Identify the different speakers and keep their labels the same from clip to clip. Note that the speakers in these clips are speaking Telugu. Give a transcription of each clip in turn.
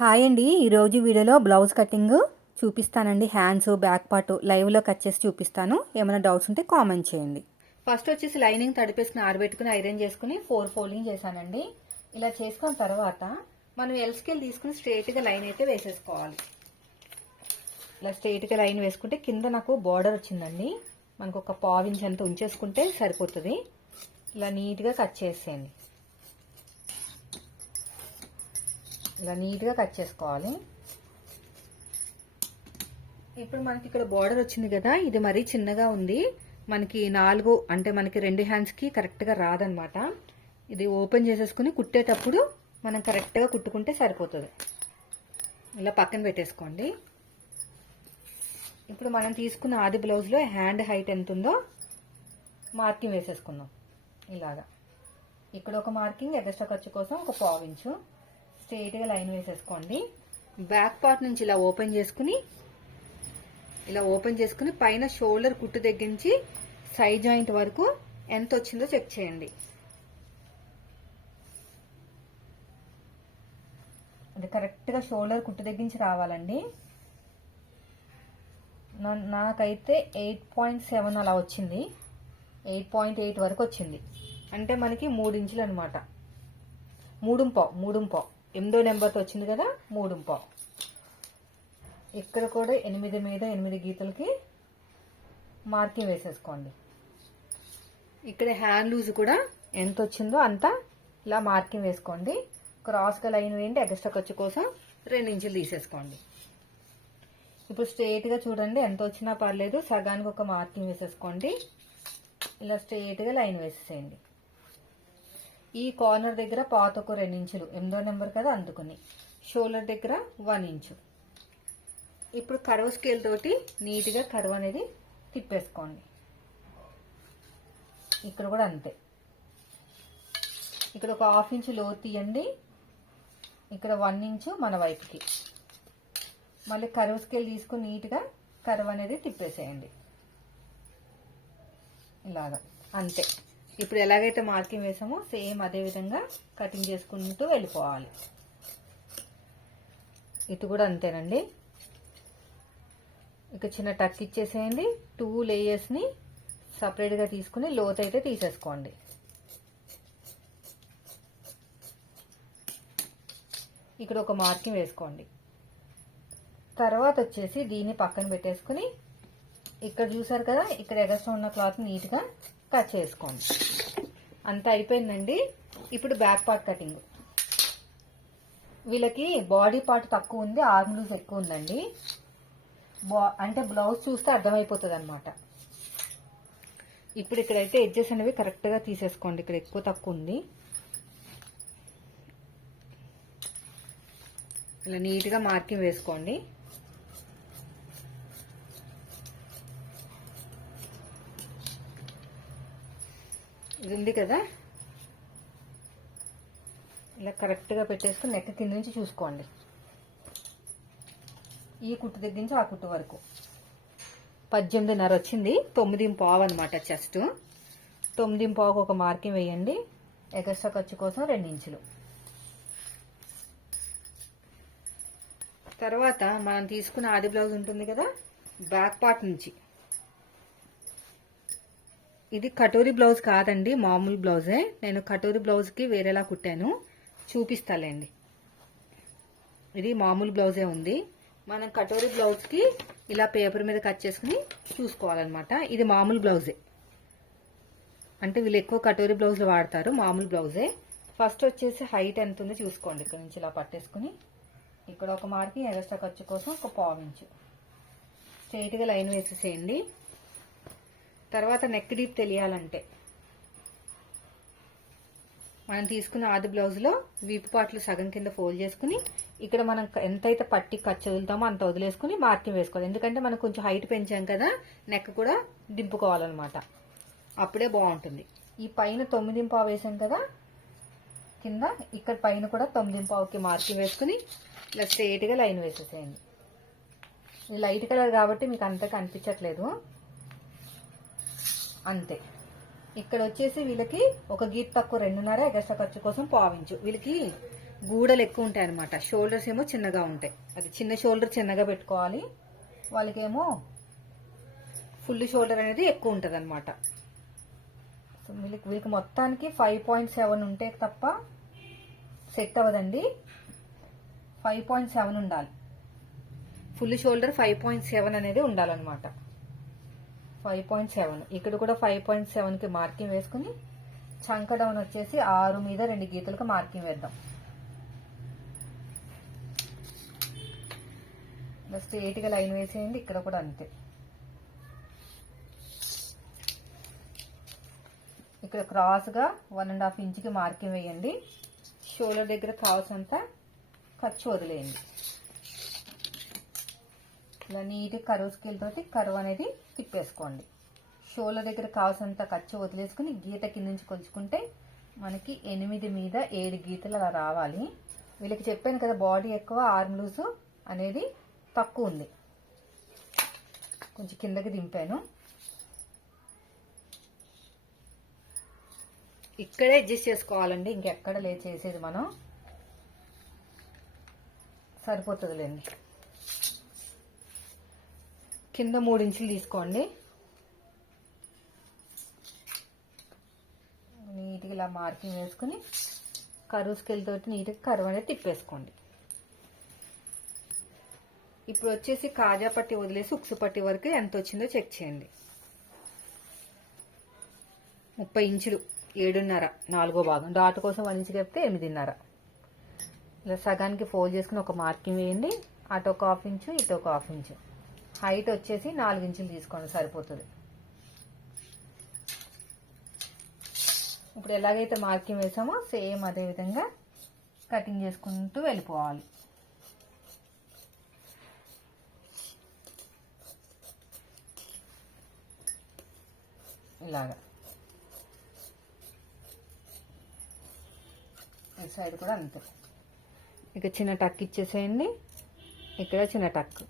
Speaker 1: హాయ్ అండి. ఈరోజు వీడియోలో బ్లౌజ్ కటింగ్ చూపిస్తానండి. హ్యాండ్స్ బ్యాక్ పార్ట్ లైవ్లో కట్ చేసి చూపిస్తాను. ఏమైనా డౌట్స్ ఉంటే కామెంట్ చేయండి. ఫస్ట్ వచ్చేసి లైనింగ్ తడిపేసుకుని ఆరబెట్టుకుని ఐరన్ చేసుకుని ఫోర్ ఫోల్డింగ్ చేశానండి. ఇలా చేసుకున్న తర్వాత మనం ఎల్ స్కేల్ తీసుకుని స్ట్రైట్గా లైన్ అయితే వేసేసుకోవాలి. ఇలా స్ట్రైట్గా లైన్ వేసుకుంటే కింద నాకు బార్డర్ వచ్చిందండి. మనకు ఒక పావు అంత ఉంచేసుకుంటే సరిపోతుంది. ఇలా నీట్గా కట్ చేసేయండి. ఇలా నీట్గా కట్ చేసుకోవాలి. ఇప్పుడు మనకి ఇక్కడ బార్డర్ వచ్చింది కదా ఇది మరీ చిన్నగా ఉంది. మనకి నాలుగు అంటే మనకి రెండు హ్యాండ్స్కి కరెక్ట్గా రాదనమాట ఇది ఓపెన్ చేసేసుకుని కుట్టేటప్పుడు మనం కరెక్ట్గా కుట్టుకుంటే సరిపోతుంది. ఇలా పక్కన పెట్టేసుకోండి. ఇప్పుడు మనం తీసుకున్న ఆది బ్లౌజ్లో హ్యాండ్ హైట్ ఎంత ఉందో మార్కింగ్ వేసేసుకుందాం. ఇలాగా. ఇక్కడ ఒక మార్కింగ్ ఎగస్ట్రా ఖర్చు కోసం ఒక పావించు స్ట్రైట్గా లైన్ వేసేసుకోండి. బ్యాక్ పార్ట్ నుంచి ఇలా ఓపెన్ చేసుకుని ఇలా ఓపెన్ చేసుకుని పైన షోల్డర్ కుట్టు దగ్గర నుంచి సైడ్ జాయింట్ వరకు ఎంత వచ్చిందో చెక్ చేయండి. అది కరెక్ట్గా షోల్డర్ కుట్టు దగ్గర నుంచి రావాలండి. నా- నాకైతే ఎయిట్ పాయింట్ సెవెన్ అలా వచ్చింది. ఎయిట్ పాయింట్ ఎయిట్ వరకు వచ్చింది. అంటే మనకి మూడు ఇంచులు అనమాట మూడు పావు ఎనిమిదో నెంబర్తో వచ్చింది కదా మూడు పావు ఇక్కడ కూడా ఎనిమిది మీద ఎనిమిది గీతలకి మార్కింగ్ వేసేసుకోండి. ఇక్కడ హ్యాండ్ లూజ్ కూడా ఎంత వచ్చిందో అంత ఇలా మార్కింగ్ వేసుకోండి. క్రాస్గా లైన్ వేయండి ఎగస్ట్రా ఖర్చు కోసం రెండు ఇంచులు తీసేసుకోండి. ఇప్పుడు స్ట్రేట్గా చూడండి ఎంత వచ్చినా పర్లేదు సగానికి ఒక మార్కింగ్ వేసేసుకోండి. ఇలా స్ట్రేట్గా లైన్ వేసేసేయండి. ఈ కార్నర్ దగ్గర పాత ఒక రెండు ఇంచులు ఎనిమిదో నెంబర్ కదా అందుకుని. షోల్డర్ దగ్గర వన్ ఇంచు. ఇప్పుడు కరువు స్కేల్ తోటి నీట్గా కరువు అనేది తిప్పేసుకోండి. ఇక్కడ కూడా అంతే. ఇక్కడ ఒక హాఫ్ ఇంచు లో తీయండి. ఇక్కడ వన్ ఇంచు మన వైపుకి. మళ్ళీ కరువు స్కేల్ తీసుకుని నీట్గా కరువు అనేది తిప్పేసేయండి. ఇలాగా. అంతే. ఇప్పుడు ఎలాగైతే మార్కింగ్ వేసామో సేమ్ అదే విధంగా కటింగ్ చేసుకుంటూ వెళ్ళిపోవాలి. ఇది కూడా అంతేనండి. ఇక చిన్న టక్ ఇచ్చేసేయండి. టూ లేయర్స్ని సపరేట్గా తీసుకుని లోత్ అయితే తీసేసుకోండి. ఇక్కడ ఒక మార్కింగ్ వేసుకోండి. తర్వాత వచ్చేసి దీన్ని పక్కన పెట్టేసుకుని ఇక్కడ చూసారు కదా ఇక్కడ ఎగస్ట్రా ఉన్న క్లాత్ నీట్గా కట్ చేసుకోండి. అంత అయిపోయిందండి. ఇప్పుడు బ్యాక్ పార్ట్ కటింగ్ వీళ్ళకి బాడీ పార్ట్ తక్కువ ఉంది ఆర్మ్ లూజ్ ఎక్కువ ఉందండి. బా అంటే బ్లౌజ్ చూస్తే అర్థమైపోతుంది అనమాట ఇప్పుడు ఇక్కడైతే ఎడ్జెస్ అనేవి కరెక్ట్గా తీసేసుకోండి ఇక్కడ ఎక్కువ తక్కువ ఉంది. ఇలా నీట్గా మార్కింగ్ వేసుకోండి. ఇది ఉంది కదా? ఇలా కరెక్ట్గా పెట్టేసుకుని నెట్ కింద నుంచి చూసుకోండి. ఈ కుట్టు దగ్గర నుంచి ఆ కుట్టు వరకు. పద్దెనిమిదిన్నర వచ్చింది. తొమ్మిది పావు అనమాట చెస్ట్ తొమ్మిది పావుకు ఒక మార్కింగ్ వేయండి. ఎగస్ట్రా ఖర్చు కోసం రెండు ఇంచులు. తర్వాత మనం తీసుకున్న ఆది బ్లౌజ్ ఉంటుంది కదా? బ్యాక్ పార్ట్ నుంచి. ఇది కటోరీ బ్లౌజ్ కాదండి మామూలు బ్లౌజే. నేను కటోరీ బ్లౌజ్కి వేరేలా కుట్టాను. చూపిస్తాలేండి. ఇది మామూలు బ్లౌజే ఉంది. మనం కటోరీ బ్లౌజ్కి ఇలా పేపర్ మీద కట్ చేసుకుని చూసుకోవాలన్నమాట. ఇది మామూలు బ్లౌజే. అంటే వీళ్ళు ఎక్కువ కటోరీ బ్లౌజ్లు వాడతారు మామూలు బ్లౌజే. ఫస్ట్ వచ్చేసి హైట్ ఎంత ఉందో చూసుకోండి. ఇక్కడ నుంచి ఇలా పట్టేసుకుని. ఇక్కడ ఒక మార్కి ఎగస్ట్రా ఖర్చు కోసం ఒక పావు ఇంచు. స్ట్రైట్గా లైన్ వేసేసేయండి. తర్వాత నెక్ డీప్ తెలియాలంటే. మనం తీసుకున్న ఆది బ్లౌజ్లో వీపు పాటలు సగం కింద ఫోల్డ్ చేసుకుని ఇక్కడ మనం ఎంతైతే పట్టి ఖర్చు వదులుతామో అంత వదిలేసుకుని మార్కింగ్ వేసుకోవాలి. ఎందుకంటే మనం కొంచెం హైట్ పెంచాం కదా నెక్ కూడా దింపుకోవాలన్నమాట. అప్పుడే బాగుంటుంది. ఈ పైన తొమ్మిదింపావు వేసాం కదా కింద ఇక్కడ పైన కూడా తొమ్మిదింపావుకి మార్కింగ్ వేసుకుని ఇలా స్ట్రేట్గా లైన్ వేసేసేయండి. ఇది లైట్ కలర్ కాబట్టి మీకు అంతగా అనిపించట్లేదు అంతే. ఇక్కడ వచ్చేసి వీళ్ళకి ఒక గీత తక్కువ రెండున్నర ఎగస్ట్రా ఖర్చు కోసం పావించు వీళ్ళకి గూడలు ఎక్కువ ఉంటాయి అనమాట షోల్డర్స్ ఏమో చిన్నగా ఉంటాయి. అది చిన్న షోల్డర్ చిన్నగా పెట్టుకోవాలి. వాళ్ళకేమో ఫుల్ షోల్డర్ అనేది ఎక్కువ ఉంటుంది అనమాట సో వీళ్ళకి వీళ్ళకి మొత్తానికి ఫైవ్ పాయింట్ సెవెన్ ఉంటే తప్ప సెట్ అవ్వదండి. ఫైవ్ పాయింట్ సెవెన్ ఉండాలి. Full shoulder five point seven అనేది ఉండాలన్నమాట. ఫైవ్ పాయింట్ సెవెన్ ఇక్కడ కూడా ఫైవ్ పాయింట్ సెవెన్కి మార్కింగ్ వేసుకుని చంక డౌన్ వచ్చేసి ఆరు మీద రెండు గీతలకు మార్కింగ్ వేద్దాం. స్ట్రేట్గా లైన్ వేసేయండి ఇక్కడ కూడా అంతే. ఇక్కడ క్రాస్గా వన్ అండ్ హాఫ్ ఇంచ్కి మార్కింగ్ వేయండి. షోల్డర్ దగ్గర కావాల్సినంత ఖర్చు వదిలేయండి. ఇలా నీట్గా కరువు స్కేల్ తోటి కరువు అనేది తిప్పేసుకోండి. షోల దగ్గర కావాల్సినంత ఖర్చు వదిలేసుకుని గీత కింద నుంచి కొలుచుకుంటే మనకి ఎనిమిది మీద ఏడు గీతలు అలా రావాలి. వీళ్ళకి చెప్పాను కదా బాడీ ఎక్కువ ఆర్మ్ లూజ్ అనేది తక్కువ ఉంది. కొంచెం కిందకి దింపాను. ఇక్కడే అడ్జస్ట్ చేసుకోవాలండి ఇంకెక్కడ లేదు చేసేది మనం. సరిపోతుందిలేండి. కింద మూడు ఇంచులు తీసుకోండి. నీట్గా ఇలా మార్కింగ్ వేసుకుని కరువు స్కేల్ తోటి నీట్గా కరువు అనేది తిప్పేసుకోండి. ఇప్పుడు వచ్చేసి కాజా పట్టి వదిలేసి ఉక్సు పట్టి వరకు ఎంత వచ్చిందో చెక్ చేయండి. ముప్పై ఇంచులు ఏడున్నర నాలుగో భాగం. డాట్ కోసం వన్ ఇంచు చెప్తే ఎనిమిదిన్నర. ఇలా సగానికి ఫోల్డ్ చేసుకుని ఒక మార్కింగ్ వేయండి. అటు ఒక హాఫ్ ఇంచు ఇటు ఒక హాఫ్ ఇంచు. హైట్ వచ్చేసి నాలుగు ఇంచులు తీసుకోండి సరిపోతుంది. ఇప్పుడు ఎలాగైతే మార్కింగ్ వేసామో సేమ్ అదే విధంగా కటింగ్ చేసుకుంటూ వెళ్ళిపోవాలి. ఇలాగా. ఈ సైడ్ కూడా అంతే. ఇక చిన్న టక్ ఇచ్చేసేయండి. ఇక్కడ చిన్న టక్.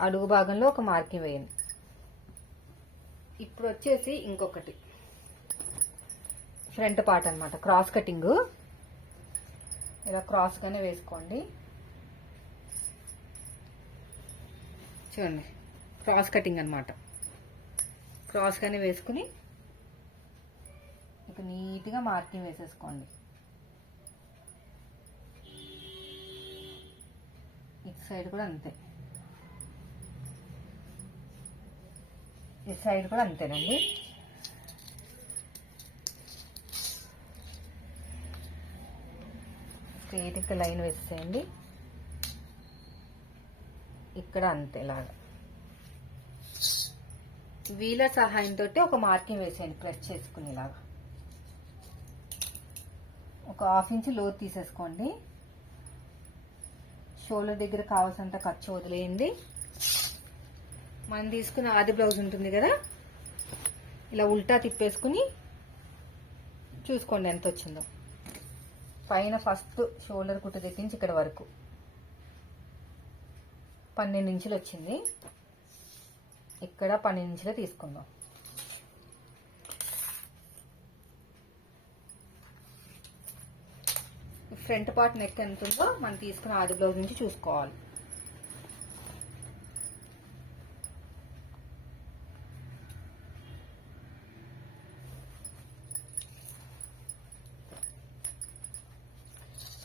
Speaker 1: అడుగు భాగంలో ఒక మార్కింగ్ వేయండి. ఇప్పుడు వచ్చేసి ఇంకొకటి. ఫ్రంట్ పార్ట్ అనమాట క్రాస్ కటింగ్. ఇలా క్రాస్గానే వేసుకోండి. చూడండి క్రాస్ కటింగ్ అనమాట క్రాస్గానే వేసుకుని ఇక నీట్గా మార్కింగ్ వేసేసుకోండి. ఇటు సైడ్ కూడా అంతే. ఈ సైడ్ కూడా అంతేనండి. స్ట్రేట్గా లైన్ వేసేయండి. ఇక్కడ అంతేలాగా వీల సహాయంతో ఒక మార్కింగ్ వేసేయండి ప్రెస్ చేసుకునేలాగా. ఒక హాఫ్ ఇంచ్ లోతు తీసేసుకోండి. షోల్డర్ దగ్గర కావాల్సినంత ఖర్చు వదిలేయండి. మనం తీసుకున్న ఆది బ్లౌజ్ ఉంటుంది కదా? ఇలా ఉల్టా తిప్పేసుకుని చూసుకోండి ఎంత వచ్చిందో. పైన ఫస్ట్ షోల్డర్ కుట్టు తెప్పించి ఇక్కడ వరకు. పన్నెండు ఇంచులు వచ్చింది. ఇక్కడ పన్నెండు ఇంచులు తీసుకుందాం. ఫ్రంట్ పార్ట్ నెక్ ఎంత ఉందో మనం తీసుకున్న ఆది బ్లౌజ్ నుంచి చూసుకోవాలి.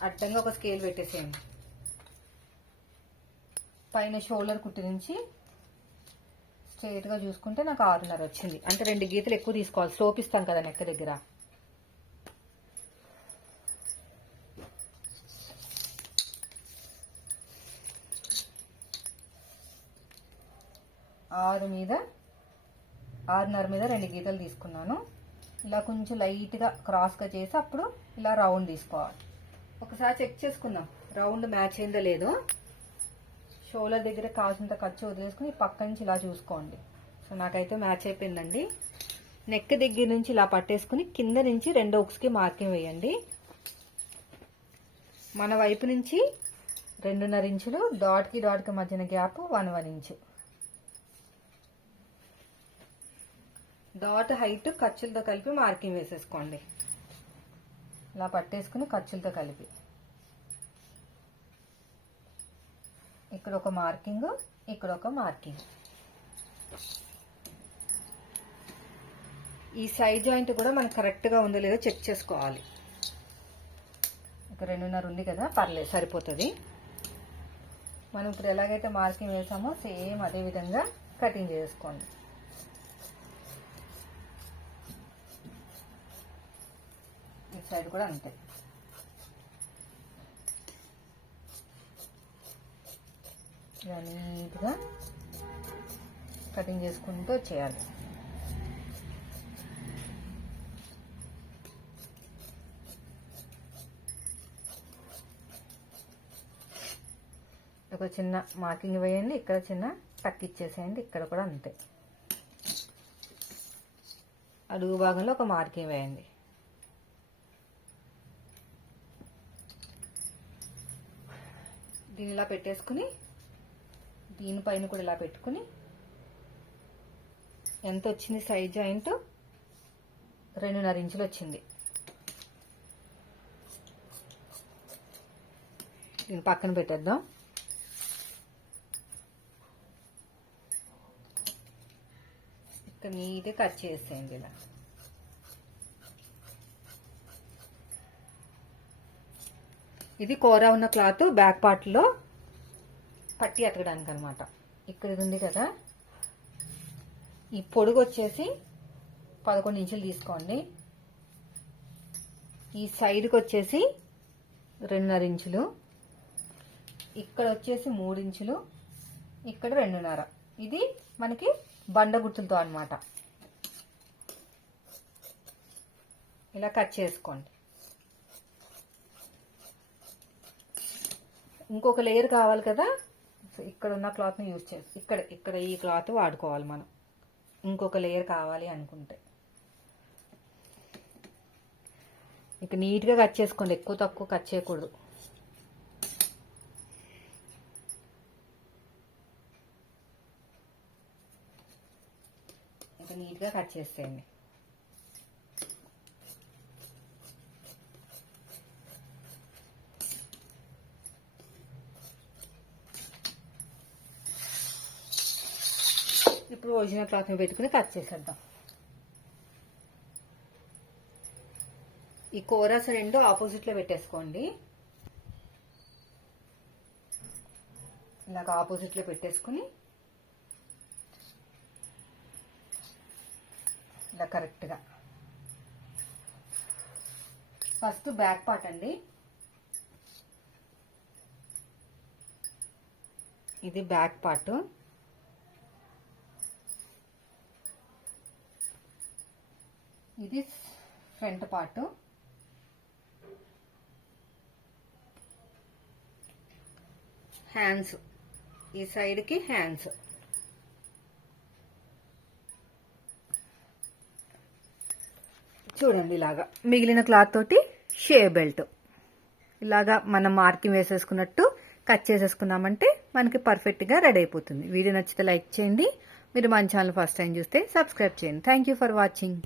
Speaker 1: అడ్డంగా ఒక స్కేల్ పెట్టేసేయండి. పైన షోల్డర్ కుట్టి నుంచి స్ట్రైట్గా చూసుకుంటే నాకు ఆరున్నర వచ్చింది. అంటే రెండు గీతలు ఎక్కువ తీసుకోవాలి. స్లోప్ ఇస్తాం కదా నెక్క దగ్గర. ఆరు మీద ఆరున్నర మీద రెండు గీతలు తీసుకున్నాను. ఇలా కొంచెం లైట్గా క్రాస్గా చేసి అప్పుడు ఇలా రౌండ్ తీసుకోవాలి. ఒకసారి చెక్ చేసుకుందాం. రౌండ్ మ్యాచ్ అయిందో లేదో. షోల్డర్ దగ్గర కావాల్సినంత ఖర్చు వదిలేసుకుని పక్క నుంచి ఇలా చూసుకోండి. సో నాకైతే మ్యాచ్ అయిపోయిందండి. నెక్ దగ్గర నుంచి ఇలా పట్టేసుకుని కింద నుంచి రెండో ఉక్స్కి మార్కింగ్ వేయండి. మన వైపు నుంచి రెండున్నర ఇంచులు డాట్కి డాట్కి మధ్యన gap one one inch. Dot height ఖర్చులతో కలిపి మార్కింగ్ వేసేసుకోండి. ఇలా పట్టేసుకుని ఖర్చులతో కలిపి. ఇక్కడ ఒక మార్కింగ్ ఇక్కడ ఒక మార్కింగ్. ఈ సైడ్ జాయింట్ కూడా మనకు కరెక్ట్గా ఉందో లేదో చెక్ చేసుకోవాలి. ఇక్కడ రెండున్నర ఉంది కదా పర్లేదు సరిపోతుంది. మనం ఇప్పుడు ఎలాగైతే మార్కింగ్ వేసామో సేమ్ అదే విధంగా కటింగ్ చేసుకోండి. సైడ్ కూడా అంతే. ఇలా నీట్గా కటింగ్ చేసుకుంటూ చేయాలి. ఒక చిన్న మార్కింగ్ వేయండి ఇక్కడ చిన్న టక్ ఇచ్చేసేయండి ఇక్కడ కూడా అంతే. అడుగు భాగంలో ఒక మార్కింగ్ వేయండి. దీని ఇలా పెట్టేసుకుని దీనిపైన కూడా ఇలా పెట్టుకుని ఎంత వచ్చింది సైజ్ జాయింట్? రెండున్నర ఇంచులు వచ్చింది. దీన్ని పక్కన పెట్టేద్దాం. ఇక్కడ నీట్గా కట్ చేసేయండి ఇలా. ఇది కూర ఉన్న క్లాత్ బ్యాక్ పార్ట్లో పట్టి అతకడానికి అనమాట ఇక్కడ ఇది ఉంది కదా. ఈ పొడుగు వచ్చేసి పదకొండు ఇంచులు తీసుకోండి. ఈ సైడ్కి వచ్చేసి రెండున్నర ఇంచులు. ఇక్కడ వచ్చేసి మూడు ఇంచులు. ఇక్కడ రెండున్నర. ఇది మనకి బండ గుర్తులతో అనమాట ఇలా కట్ చేసుకోండి. ఇంకొక లేయర్ కావాలి కదా? ఇక్కడ ఉన్న క్లాత్ని యూజ్ చేసి ఇక్కడ ఇక్కడ ఈ క్లాత్ వాడుకోవాలి మనం. ఇంకొక లేయర్ కావాలి అనుకుంటే. ఇక నీట్గా కట్ చేసుకోండి. ఎక్కువ తక్కువ కట్ చేయకూడదు. ఇక నీట్గా కట్ చేసేయండి. ఇప్పుడు ఒరిజినల్ క్లాత్ని పెట్టుకుని కట్ చేసేద్దాం. ఈ కోరాస్ రెండు ఆపోజిట్లో పెట్టేసుకోండి. ఇలాగ ఆపోజిట్లో పెట్టేసుకుని ఇలా కరెక్ట్గా ఫస్ట్ బ్యాక్ పార్ట్ అండి. ఇది బ్యాక్ పార్ట్. ఇది ఫ్రంట్ పార్ట్. హ్యాండ్స్. ఈ సైడ్కి హ్యాండ్స్. చూడండి ఇలాగా. మిగిలిన క్లాత్ తోటి షే బెల్ట్. ఇలాగా మనం మార్కింగ్ వేసేసుకున్నట్టు కట్ చేసేసుకున్నామంటే మనకి పర్ఫెక్ట్గా రెడీ అయిపోతుంది. వీడియో నచ్చితే లైక్ చేయండి. మీరు మన ఛానల్ ఫస్ట్ టైం చూస్తే సబ్స్క్రైబ్ చేయండి. Thank you for watching